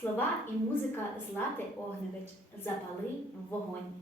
Слова і музика Злати Огневич. Запали вогонь.